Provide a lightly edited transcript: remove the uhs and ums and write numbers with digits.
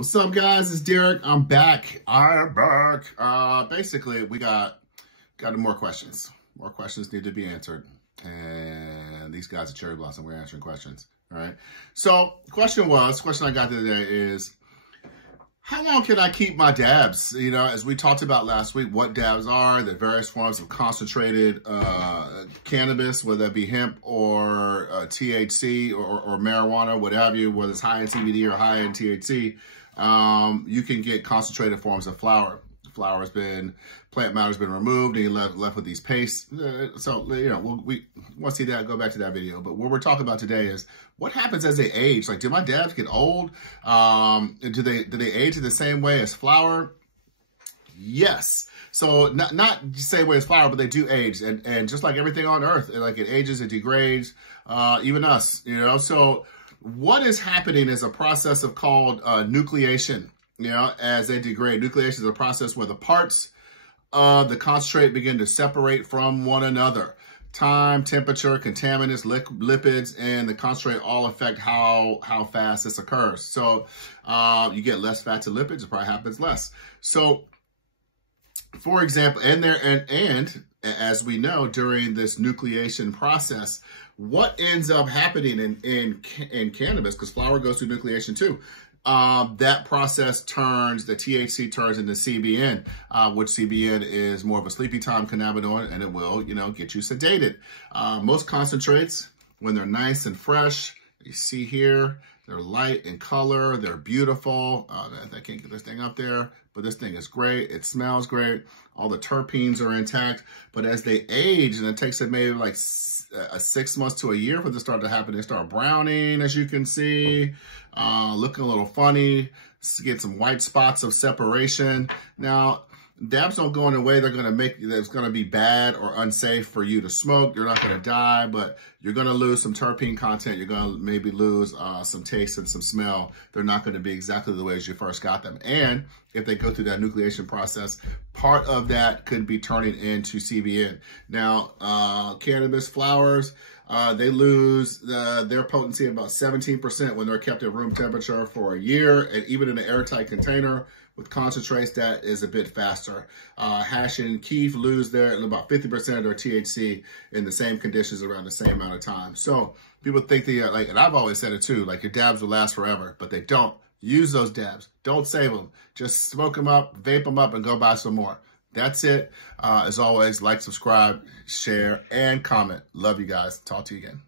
What's up, guys? It's Derek. I'm back. Basically, we got more questions. More questions need to be answered. And these guys at Cherry Blossom, we're answering questions. All right. So the question I got today is, how long can I keep my dabs? You know, as we talked about last week, what dabs are, the various forms of concentrated cannabis, whether that be hemp or THC or marijuana, what have you, whether it's high in CBD or high in THC. You can get concentrated forms of flower. Plant matter's been removed, and you're left with these pastes. So, you know, we want to see that, go back to that video. But what we're talking about today is what happens as they age. Like, do my dabs get old? Do they age in the same way as flower? Yes. So not the same way as flower, but they do age. And just like everything on earth, like it ages, it degrades, even us, you know. So what is happening is a process called nucleation. You know, as they degrade. Nucleation is a process where the parts of the concentrate begin to separate from one another. Time, temperature, contaminants, lipids, and the concentrate all affect how fast this occurs. So you get less fats and lipids, it probably happens less. So, for example, and as we know, during this nucleation process, what ends up happening in cannabis, because flower goes through nucleation too, that process turns, the THC turns into CBN, which CBN is more of a sleepy time cannabinoid, and it will, you know, get you sedated. Most concentrates, when they're nice and fresh, you see here, they're light in color, they're beautiful. I can't get this thing up there, but this thing is great. It smells great. All the terpenes are intact. But as they age, and it takes them maybe like 6 months to a year for this to start to happen, they start browning, as you can see, looking a little funny, get some white spots of separation. Now, dabs don't go in a way they're going to make that's going to be bad or unsafe for you to smoke. You're not going to die, but you're going to lose some terpene content. You're going to maybe lose some taste and some smell. They're not going to be exactly the way as you first got them. And if they go through that nucleation process, part of that could be turning into CBN. Now, cannabis flowers, they lose their potency about 17% when they're kept at room temperature for a year, and even in an airtight container. With concentrates, that is a bit faster. Hash and kief lose about 50% of their THC in the same conditions around the same amount of time. So people think like, and I've always said it too, like your dabs will last forever, but they don't. Use those dabs. Don't save them. Just smoke them up, vape them up, and go buy some more. That's it. As always, like, subscribe, share, and comment. Love you guys. Talk to you again.